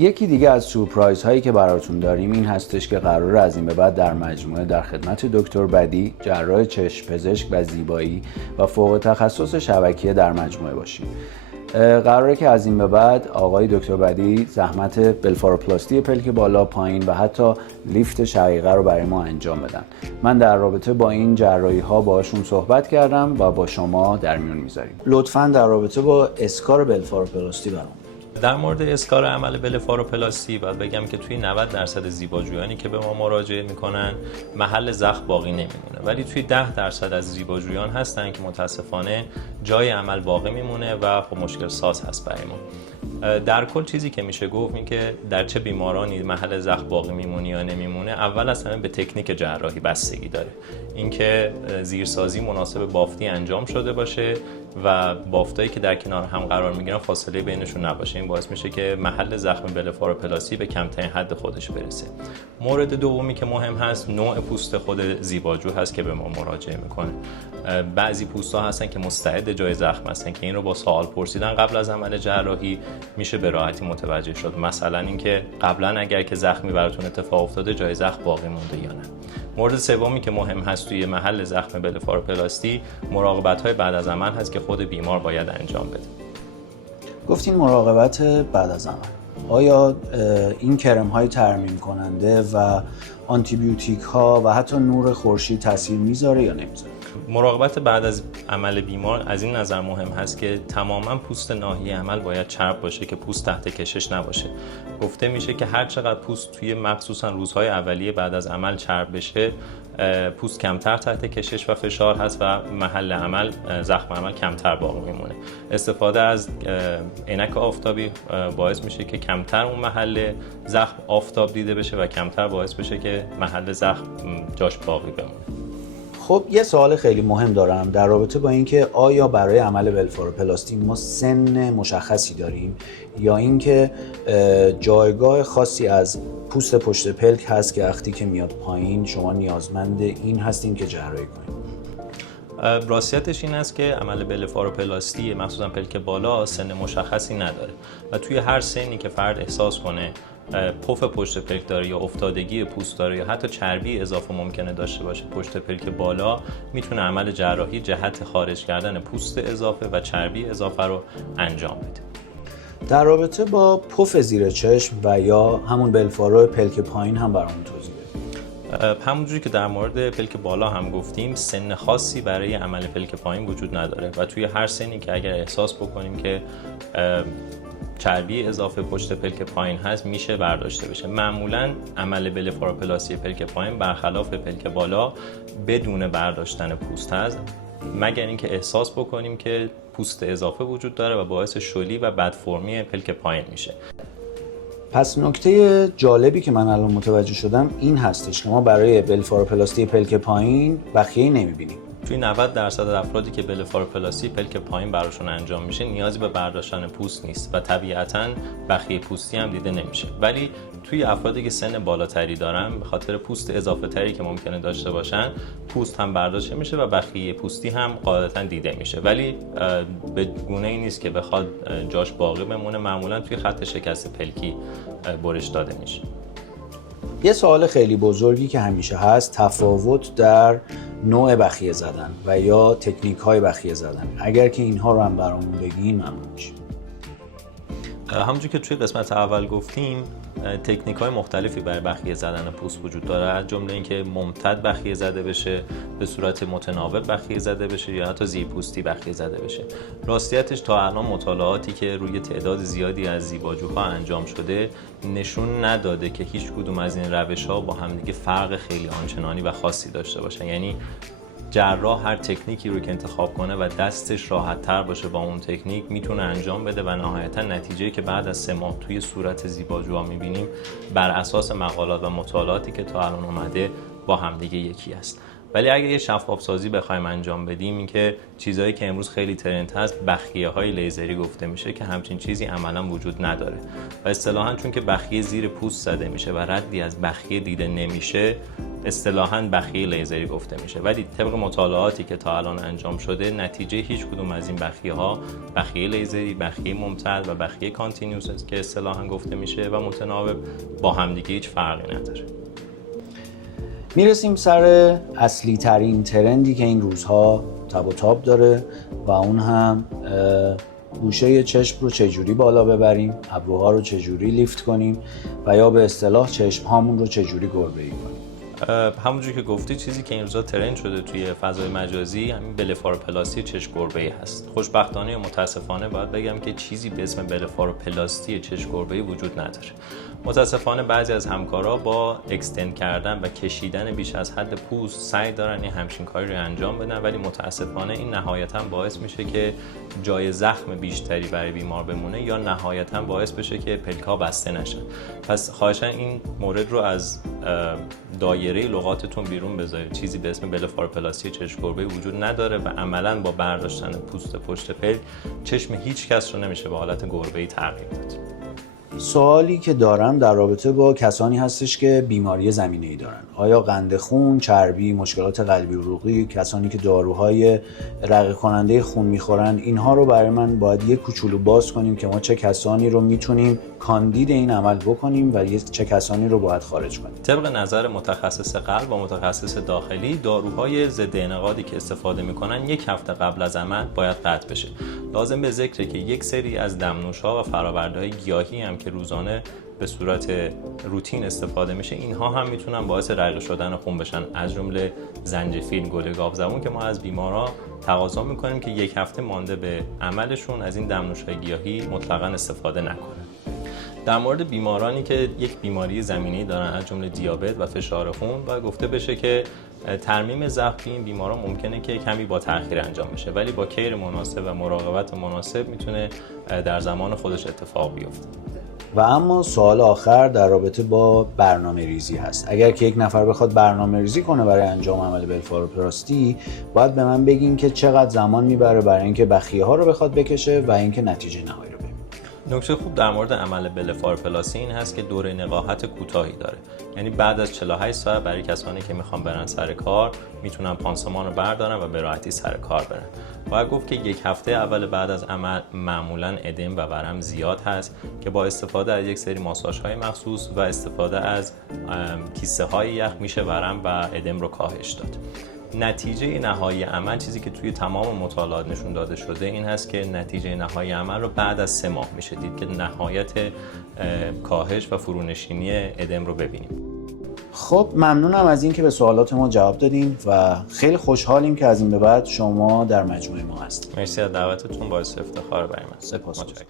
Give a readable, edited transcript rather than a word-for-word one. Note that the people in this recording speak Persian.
یکی دیگه از سورپرایز هایی که براتون داریم این هستش که قراره از این به بعد در مجموعه در خدمت دکتر بدی، جراح چشم پزشک و زیبایی و فوق تخصص شبکیه در مجموعه باشیم. قراره که از این به بعد آقای دکتر بدی زحمت بلفاروپلاستی پلک بالا، پایین و حتی لیفت شقیقه رو برای ما انجام بدن. من در رابطه با این جراحی ها باهاشون صحبت کردم و با شما در میون میذاریم. لطفاً در رابطه با اسکار بلفاروپلاستی برام. در مورد اسکار عمل بلفاروپلاستی باید بگم که توی 90% زیباجویانی که به ما مراجعه میکنن محل زخم باقی نمیمونه، ولی توی 10% از زیباجویان هستن که متاسفانه جای عمل باقی میمونه و خب مشکل ساز هست برای ما. در کل چیزی که میشه گفت این که در چه بیمارانی محل زخم باقی میمونه یا نمیمونه اول از همه به تکنیک جراحی بستگی داره. اینکه زیرسازی مناسب بافتی انجام شده باشه و بافتایی که در کنار هم قرار میگیرن فاصله بینشون نباشه. این باعث میشه که محل زخم بلفاروپلاستی به کمترین حد خودش برسه. مورد دومی که مهم هست نوع پوست خود زیباجو هست که به ما مراجعه میکنه. بعضی پوست‌ها هستن که مستعد جای زخم هستن که این رو با سوال پرسیدن قبل از عمل جراحی میشه به راحتی متوجه شد. مثلا اینکه قبلا اگر که زخمی براتون اتفاق افتاده جای زخم باقی مونده یا نه. مورد سومی که مهم هست توی محل زخم بلفاروپلاستی مراقبت‌های بعد از عمل هست که خود بیمار باید انجام بده. گفتین مراقبت بعد از عمل. آیا این کرم‌های ترمیم کننده و آنتیبیوتیک ها و حتی نور خورشید تاثیر میذاره یا نمیذاره؟ مراقبت بعد از عمل بیمار از این نظر مهم هست که تماما پوست ناحیه عمل باید چرب باشه که پوست تحت کشش نباشه. گفته میشه که هر چقدر پوست توی مخصوصا روزهای اولیه بعد از عمل چرب بشه پوست کمتر تحت کشش و فشار هست و محل عمل زخم عمل کمتر باقی میمونه. استفاده از عینک آفتابی باعث میشه که کمتر اون محل زخم آفتاب دیده بشه و کمتر باعث بشه که محل زخم جاش باقی بمونه. خب یه سوال خیلی مهم دارم در رابطه با اینکه آیا برای عمل بلفاروپلاستی ما سن مشخصی داریم یا اینکه جایگاه خاصی از پوست پشت پلک هست که وقتی که میاد پایین شما نیازمند این هستین که جراحی کنید؟ راستیتش این است که عمل بلفاروپلاستی مخصوصا پلک بالا سن مشخصی نداره و توی هر سنی که فرد احساس کنه پف پشت پلک داره یا افتادگی پوست داره یا حتی چربی اضافه ممکنه داشته باشه پشت پلک بالا میتونه عمل جراحی جهت خارج کردن پوست اضافه و چربی اضافه رو انجام بده. در رابطه با پف زیر چشم و یا همون بلفارو پلک پایین هم برامون توضیح بدید. همونجوری که در مورد پلک بالا هم گفتیم سن خاصی برای عمل پلک پایین وجود نداره و توی هر سنی که اگر احساس بکنیم که چربی اضافه پشت پلک پایین هست میشه برداشته بشه. معمولا عمل بلفاروپلاستی پلک پایین برخلاف پلک بالا بدون برداشتن پوست هست مگر اینکه احساس بکنیم که پوست اضافه وجود داره و باعث شلی و بدفرمی پلک پایین میشه. پس نکته جالبی که من الان متوجه شدم این هستش که ما برای بلفاروپلاستی پلک پایین بخیه نمیبینیم. توی 90% افرادی که بلفاروپلاستی پلک پایین براشون انجام میشه نیازی به برداشتن پوست نیست و طبیعتاً بخیه پوستی هم دیده نمیشه. ولی توی افرادی که سن بالاتری دارن به خاطر پوست اضافه تری که ممکنه داشته باشن پوست هم برداشته میشه و بخیه پوستی هم قاعدتاً دیده میشه، ولی به گونه‌ای نیست که بخواد جاش باقی بمونه. معمولاً توی خط شکست پلکی برش داده میشه. یه سوال خیلی بزرگی که همیشه هست تفاوت در نوع بخیه زدن و یا تکنیک های بخیه زدن. اگر که اینها رو هم برامون بگین ممنون میشیم. همونجور که توی قسمت اول گفتیم تکنیک های مختلفی برای بخیه زدن پوست وجود داره، از جمله اینکه ممتد بخیه زده بشه، به صورت متناوب بخیه زده بشه یا حتی زیرپوستی بخیه زده بشه. راستیتش تا الان مطالعاتی که روی تعداد زیادی از زیباجوها انجام شده نشون نداده که هیچ کدوم از این روش‌ها با همدیگه فرق خیلی آنچنانی و خاصی داشته باشن. یعنی جراح هر تکنیکی رو که انتخاب کنه و دستش راحت تر باشه با اون تکنیک میتونه انجام بده و نهایتا نتیجه‌ای که بعد از 3 ماه توی صورت زیباجوها میبینیم بر اساس مقالات و مطالعاتی که تا الان اومده با همدیگه یکی است. ولی اگه یه شفاف سازی بخوایم انجام بدیم این که چیزایی که امروز خیلی ترند هست بخیه‌های لیزری گفته میشه که همچین چیزی عملاً وجود نداره و اصطلاحاً چون که بخیه زیر پوست زده میشه و ردی از بخیه دیده نمیشه اصطلاحاً بخیه لیزری گفته میشه، ولی طبق مطالعاتی که تا الان انجام شده نتیجه هیچ کدوم از این بخیه‌ها، بخیه لیزری، بخیه ممتد و بخیه کانتینیوس که اصطلاحاً گفته میشه و متناوب، با همدیگه هیچ فرقی نداره. میرسیم سر اصلی ترین ترندی که این روزها تب و تاب داره و اون هم گوشه چشم رو چجوری بالا ببریم، ابروها رو چجوری لیفت کنیم و یا به اصطلاح چشم هامون رو چجوری گربه‌ای کنیم. همونجوری که گفتی چیزی که این روزا ترند شده توی فضای مجازی همین بلفاروپلاستی چشم گربه‌ای هست. خوشبختانه یا متاسفانه باید بگم که چیزی به اسم بلفاروپلاستی چشم گربه‌ای وجود نداره. متاسفانه بعضی از همکارا با اکستند کردن و کشیدن بیش از حد پوست سعی دارن این همچین کاری رو انجام بدن، ولی متاسفانه این نهایتاً باعث میشه که جای زخم بیشتری برای بیمار بمونه یا نهایتاً باعث بشه که پلک‌ها بسته نشن. پس خواهشاً این مورد رو از دایره لغاتتون بیرون بذارید. چیزی به اسم بلفاروپلاستی چشم گربه‌ای وجود نداره و عملاً با برداشتن پوست پشت پلک چشم هیچ کس رو نمیشه به حالت گربه‌ای تغییر داد. سوالی که دارم در رابطه با کسانی هستش که بیماری زمینه‌ای دارن. آیا قند خون، چربی، مشکلات قلبی عروقی، کسانی که داروهای رقیق کننده خون میخورن، اینها رو برای من باید یک کوچولو باز کنیم که ما چه کسانی رو میتونیم کاندید این عمل بکنیم و چه کسانی رو باید خارج کنیم. طبق نظر متخصص قلب و متخصص داخلی، داروهای ضد انعقادی که استفاده میکنن 1 هفته قبل از عمل باید قطع بشه. لازم به ذکره که یک سری از دمنوش‌ها و فرآورده‌های گیاهی هم که روزانه به صورت روتین استفاده میشه، اینها هم میتونن باعث رقیق شدن خون بشن، از جمله زنجفیل، گل گاوزبون که ما از بیمارا تقاضا میکنیم که 1 هفته مانده به عملشون از این دمنوش‌های گیاهی مطلقاً استفاده نکنن. در مورد بیمارانی که یک بیماری زمینه‌ای دارن از جمله دیابت و فشار خون، باید گفته بشه که ترمیم زخم این بیماران ممکنه که کمی با تأخیر انجام بشه، ولی با کیر مناسب و مراقبت مناسب میتونه در زمان خودش اتفاق بیفته. و اما سوال آخر در رابطه با برنامه ریزی هست. اگر که یک نفر بخواد برنامه ریزی کنه برای انجام عمل بلفاروپلاستی، باید به من بگین که چقدر زمان میبره برای اینکه بخیه ها رو بخواد بکشه و اینکه نتیجه نهایی رو ببینیم. نکته خوب در مورد عمل بلفاروپلاستی این هست که دوره نقاهت کوتاهی داره. یعنی بعد از 48 ساعت برای کسانی که میخوان برن سر کار میتونن پانسمان رو بردارن و به راحتی سر کار برن. باید گفت که 1 هفته اول بعد از عمل معمولا ادم و ورم زیاد هست که با استفاده از یک سری ماساژهای مخصوص و استفاده از کیسه های یخ میشه ورم و ادم رو کاهش داد. نتیجه نهایی عمل، چیزی که توی تمام مطالعات نشون داده شده این هست که نتیجه نهایی عمل رو بعد از 3 ماه میشه دید که نهایت کاهش و فرونشینی ادم رو ببینیم. خب ممنونم از این که به سوالات ما جواب دادین و خیلی خوشحالیم که از این به بعد شما در مجموعه ما هستید. مرسی از دعوتتون، باعث افتخار برای من. سپاسگزارم.